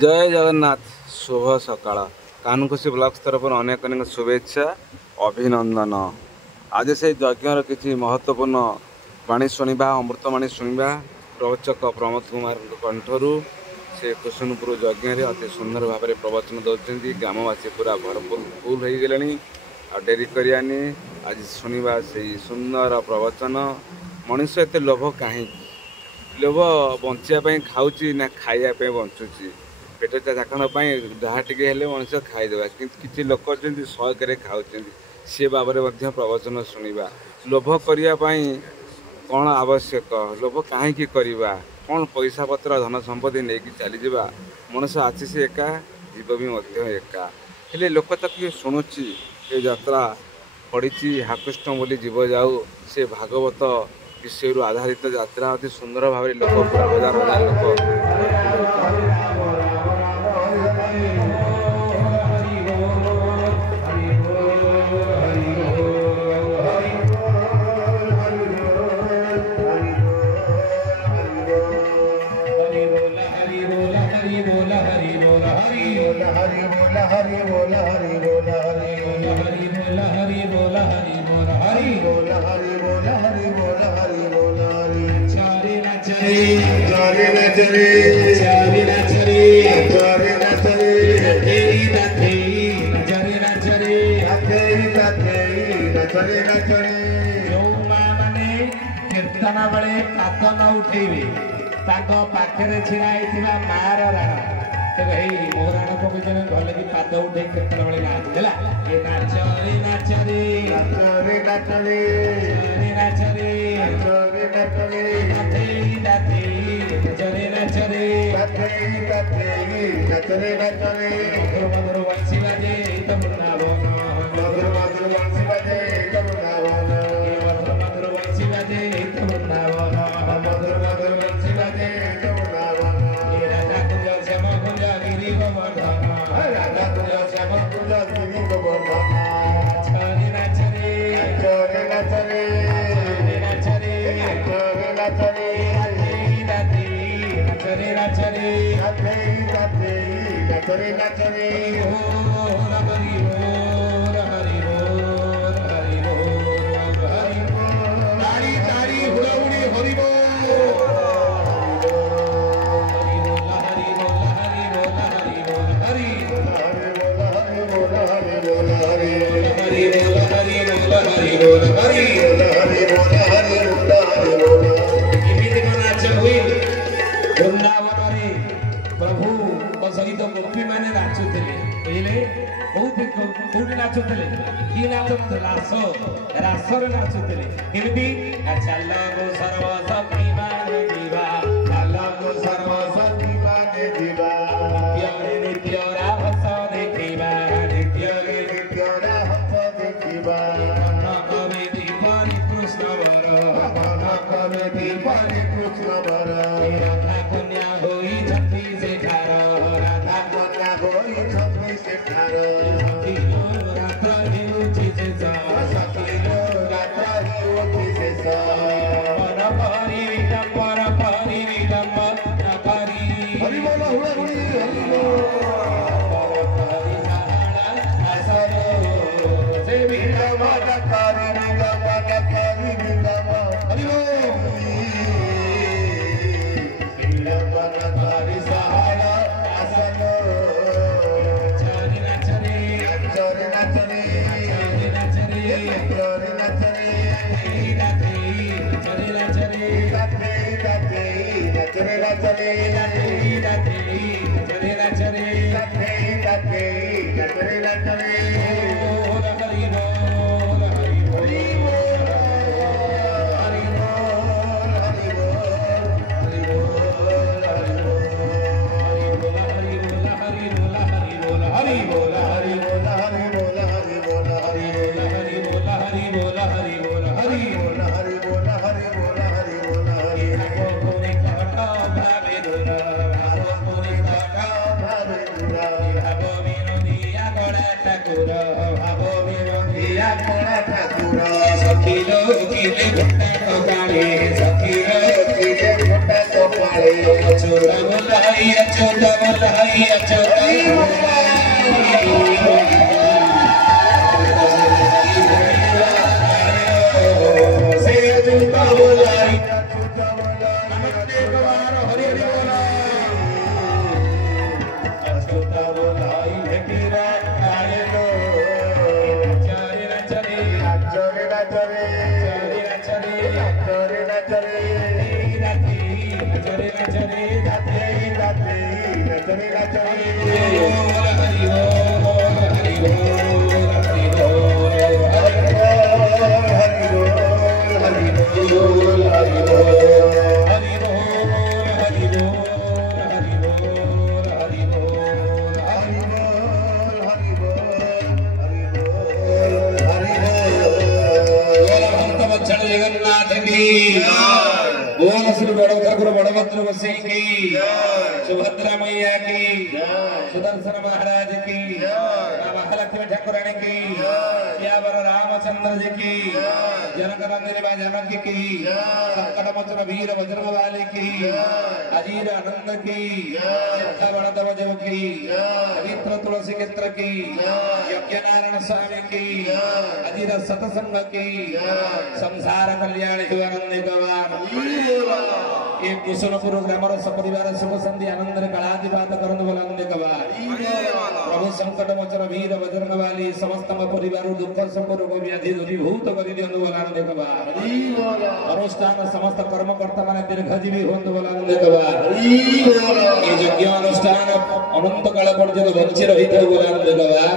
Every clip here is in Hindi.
जय जगन्नाथ शुभ सकाळ कानखुशी ब्लॉग्स तरफ अनेक अनेक शुभेच्छा अभिनंदन। आज से यज्ञर किसी महत्वपूर्ण बाणी शुणा अमृतवाणी शुणा प्रवचक प्रमोद कुमार कंठरू से कुसुनपुर यज्ञ अति सुंदर भाव में प्रवचन दौरान ग्रामवासी पूरा भरपूर फुल हो गले आ डेरी करानी आज शुणा से सुंदर प्रवचन। मनीष एत लोभ कहीं लोभ बचापी खाऊँ ना खायापी बंचुची पेट चाखण जहाँ टे मनुष्य खाईदेवा कि लोक अच्छा शौक खाऊँ सी बाबा प्रवचन शुणा। लोभ करने कौन आवश्यक लोभ कहीं करवा कौन पैसा पत्र धन संपत्ति नहीं चली मनुष्य आसी से एका जीव भी एका हेले लोक तो किए शुणुची ये यात्रा पड़ी हाकृष्ण बोली जीव जाऊ से भागवत विषय आधारित यात्रा अति सुंदर भाव लोक पूरा हजार हजार लोक कीर्तन बेले पाद न उठेबे पाखे छिड़ा मार राण देखो मो राण पकड़ भले कि पाद उठे कीर्तन बेले नाचला ये नाच रे नाच रे नाच रे नाच रे नाच रे नाच रे नाच रे मधुर बंसी बाजे तो वृंदावन मधुर बंसी बाजे तो वृंदावन मधुर बंसी बाजे तो वृंदावन मधुर बंसी बाजे तो वृंदावन राधा कुंज श्याम कुंज गिरी गोवर्धन राधा कुंज श्याम कुंज गिरी गोवर्धन नाच रे नाच रे नाच रे नाच रे नाच रे नाच रे हो हरि बोल हरि बोल हरि बोल हरि बोल ताड़ी ताड़ी हुड़ाहुड़ी हरि बोल हरि बोल हरि बोल हरि बोल हरि बोल हरि बोल हरि बोल हरि बोल हरि बोल हरि बोल हरि बोल हरि बोल एमिति नाच हुई वृंदावन रे प्रभु सहित गोपी मैंने नाचुले बहुत कौटी नाचुले कि नाचुले रास रास नाचुले केमती चल गो सर्वसखी माने जीवा चल गो सर्वसखी माने जीवा नित्य रास देखिबा नित्य रास देखिबा मन कवे दीपानि कृष्ण वर मन कवे दीपानि कृष्ण वर राधा कन्या होई छठी से ठार राधा कन्या होई छठी से ठार सखीलो राधा हेउछि से सा सखीलो राधा हेउछि से सा पर परि विडम्ब न करी हरि बोल हुड़ा हुड़ी हरि बोल पर परि सारा असरो से विडम्ब न करी विडम्ब हरि बोल सखीलो किले घुटा काले सखीलो किले घुटा काले चोरा बोलाई बोल श्री बड़ ठाकुर बड़भद्र बसी की, सुभद्रा मैया की, सुदर्शन महाराज की, महालक्ष्मी ठाकुरानी की, सियावर रामचंद्र जी की, जनक नंदिनी जानकी की, संकट मोचन वीर बजरंगबली की, अजीर आनंद की, बड़देव देव की, पवित्र तुलसी क्षेत्र की, यज्ञनारायण स्वामी की, अजीर सतसंग की, संसार कल्याण शिवानंद गवार ये कुशलपुर ग्रामर सपरिवार सुख संधि आनंद कलादिपात करन बोलांदे कबार प्रभु संकट मोचन वीर बजरंगबली समस्त परिवार दुख संग रोग व्याधि दूरीभूत करि दियनु बोलांदे कबार अनुष्ठान समस्त कर्मकर्ता माने दीर्घजीवी होंद बोलांदे कबार ये यज्ञ अनुष्ठान अनंत काल पर्यंत बंची रहित बोलांदे कबार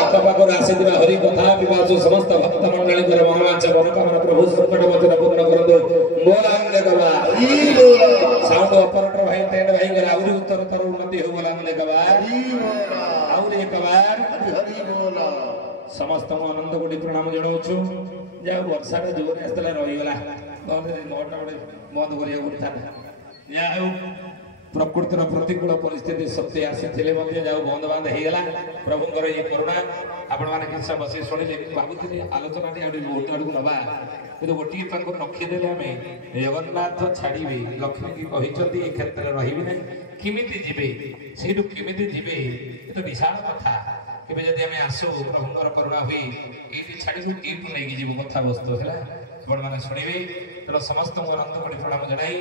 आखपाखर आसीथिबा हरि कथा विवाचु समस्त भक्त मंडली कर मनोवांछा मनोकामना प्रभु संकट मोचन पूर्ण करंदो बोलांदे कबार साउंड ऑपरेटर भाई टेंड भाई गला आउरी उत्तर तर उन्नति हो बोलांदे कबार आउरी एक बार हरि बोला समस्त आनंद कोटि प्रणाम जणाउछु जा वर्षा जोर आस्तला रही गला मोटा बंद करिया उठा या प्रकृतिर प्रतिकूल परिस्थिति सत्य आसी बंद बांध हो गला प्रभुंर ये करुणा आपण मैंने किसी बस शुणिले भावुली आलोचना बहुत आड़ नवा कि गोटे रखीदे आम जगन्नाथ छाड़े लक्ष्मी की कहते ये क्षेत्र रही ना किमी जी से जी ये विशाल कथा कि जब आम आसू प्रभुंर करुणा हुई ये छाड़ू ये नहीं जीव कथा वस्तु है आपण मैंने शुणे तेना समस्त अनंत कोटि प्रणाम जनाई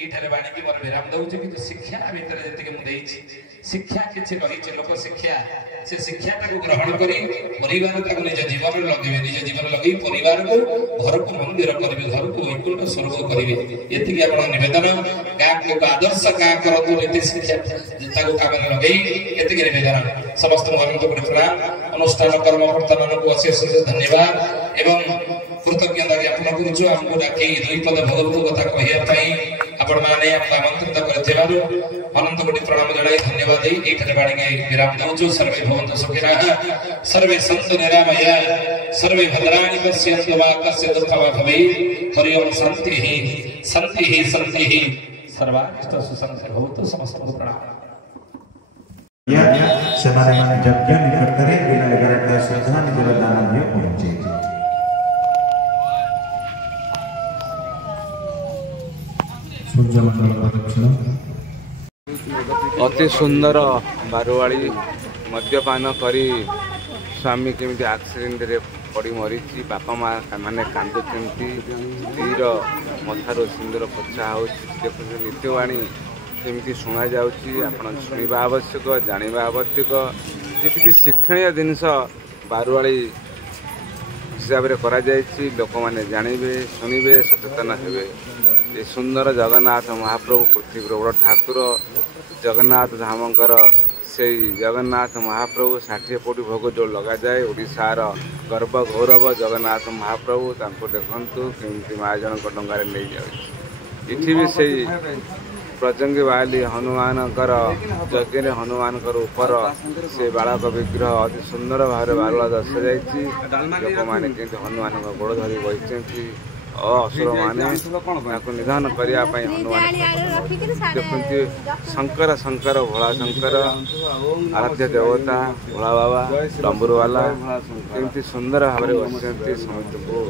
ये बाणी मोर विराम दूचे कि शिक्षा भितर जी शिक्षा किसी रही लोक शिक्षा से शिक्षा ग्रहण कर परिवार निज जीवन लगे निज जीवन लगे परिवार को घर को मंदिर करेंगे घर को वैकुंठ स्वर्ग करेंगे ये आप नवेदन गाँ को आदर्श गाँ करूँ नीति शिक्षा कम लगे ये नवेदन समस्त अनंत कोटि प्रणाम अनुष्ठान कर्मकर्ता मान को अशेष धन्यवाद एवं कृतज्ञता ज्ञापन करुचु आमको डाकी दुई पद भगवत कथा कहवाई आपण मैंने आमंत्रित कर अनंत कोटि प्रणाम जनाई धन्यवाद ये बाणी विराम दूचु सर्वे भवन्तु सुखिनः सर्वे सन्तु निरामया सर्वे भद्राणि पश्यन्तु मा कस्य दुःखं भवेत् हरि ओम शान्ति शान्ति शान्ति सर्वारिष्ट सुशान्ति भवतु समस्त प्रणाम ସେମାନେ ମାନେ ଯଜ୍ଞ ନିକଟରେ ଦିନ 11ଟା ସୁଦ୍ଧା ନିଜର ଦାନ ପହଞ୍ଚେ अति सुंदर बारुवाड़ी मद्यपान करी स्वामी केमिति एक्सीडेंट रे पड़ी मरी बापा माँ मैंने कांदुंट स्त्रीर मथार सिंदूर पोछा हो नित्यवाणी केमिति शुणा जापण शुणा आवश्यक जाना आवश्यक जी शिक्षणीय जिनस बारुवाड़ी हिसाब से करा लोक मैंने जानवे शुणे सचेतन हे ये सुंदर जगन्नाथ महाप्रभु पृथ्वी बड़ ठाकुर जगन्नाथ धामकर से जगन्नाथ महाप्रभु 60 कोटी भोग जो लगा जाए ओडिशार गर्व गौरव जगन्नाथ महाप्रभु तांको देखंतु केमती महाजन डंगारे नहीं जाए इठी भी से प्रजंगी बाली हनुमानकर यज्ञ हनुमान ऊपर से बालक विग्रह अति सुंदर भाव बारुला दर्शा जाइए लोक मैंने हनुमान गोड़ धरी बही असुर माने निधन करने हनुमान देखते शंकर शंकर भोला शंकर आराध्य देवता भोला बाबा डम्बुरवाला एमती सुंदर भाव में बसती समित को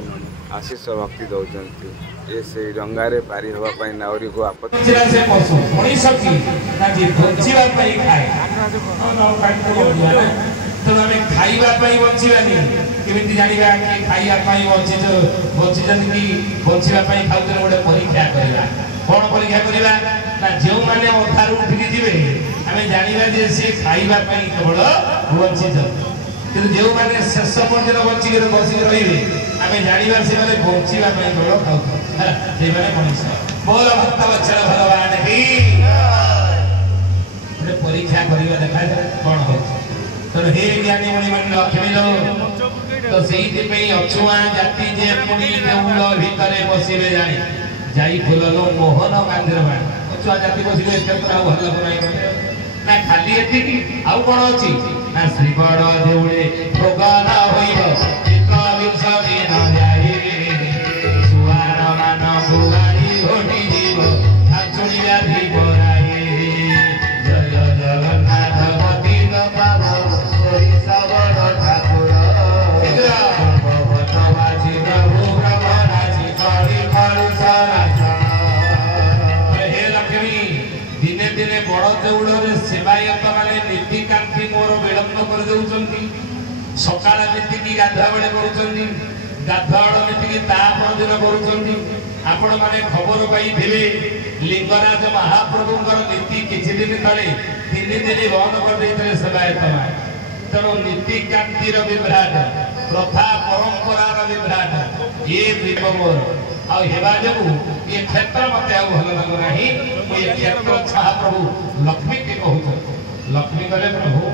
आशीष भक्ति दौरान ये से डंगारे पारी हवा नावरी को आपत्ति तो आम खाइबापी बचानी केमी जाना कि खाइबापी बचिंट कि बचापी खाऊ गोटे परीक्षा करवा कौन परीक्षा करवा ना जो मैंने अधारू उठिकी जी आम जाना जे सी खाइबापी केवल बचित कि जो मैंने शेष पर्यटन बचिक बसिक रे आम जाना से बचापी केवल खाऊ मनुष्य बोल भक्त बच्चर भगवान की परीक्षा करवा देखा कौन हो तो हे ज्ञानी मुनि मन लक्ष्मी लो तो सेही पे अछुआ जाति जे मुनि देउल भितरे बसिबे जाई जाई फुललो मोहन गांधीरवा अछुआ जाति बसिबे क्षेत्र भल बनाई ना खाली एति आउ कोन अछि ना श्री बड़ देउले भोगाना होइबो चित्त विंसति न जाई सुवान मान बुआरी होटी जीव आचुनी व्याधि बोराई जय जगन्नाथ गोविंद बाबा सेवायत माने नीतिकांति मोर विलंब कर देउचंती सकाळ नीति की गाधा बेले करूचंती गाधाड़ नीति की तापर दिन करूचंती आपण माने खबर पाई थिबे लिंगराज महाप्रभुंकर नीति किछि दिन तले 3 दिन बंद कर देइतले सेवायत माने तेणु नीतिकांतिर विभ्राट प्रथा परंपरार विभ्राट ये मोर आवा जो ये क्षेत्र मत भल लगू ना ये क्षेत्र छा प्रभु लक्ष्मी के कहते लक्ष्मी कहे प्रभु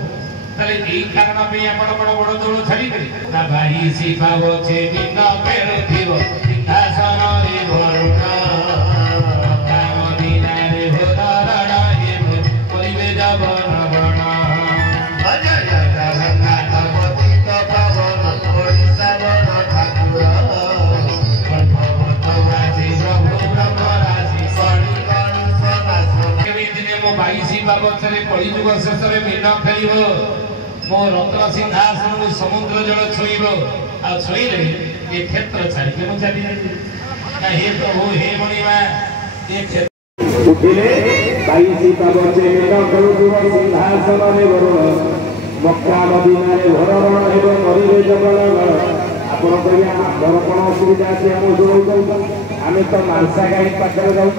तेरे यही कारण पे आपण बड़ बड़ दौड़ छाड़ी ना भाई शिव छे दिन पेड़ थीव सिंहासन रे वरुणा मदीना रे होदरण हे परिवे जवन बणा अजय जगन्नाथ पतित पावन ओडिसा वन ठाकुर कलिजुग शेष में मीन खेल मो रत्न सिंहासन समुद्र जल छुईब आ छुईले ये क्षेत्र छाड़ी मुझे हे प्रभु हे मणिमा ये क्षेत्र उठिले बाईसी पावचे मीन खेलुव सिंहासन वरुण मक्का मदीना भरण हेब मरिबे जगण आपण कहिया आमर कौन असुविधा अच्छे आम शुणु आम तो मानसा गाई पाखे जाऊ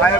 खाया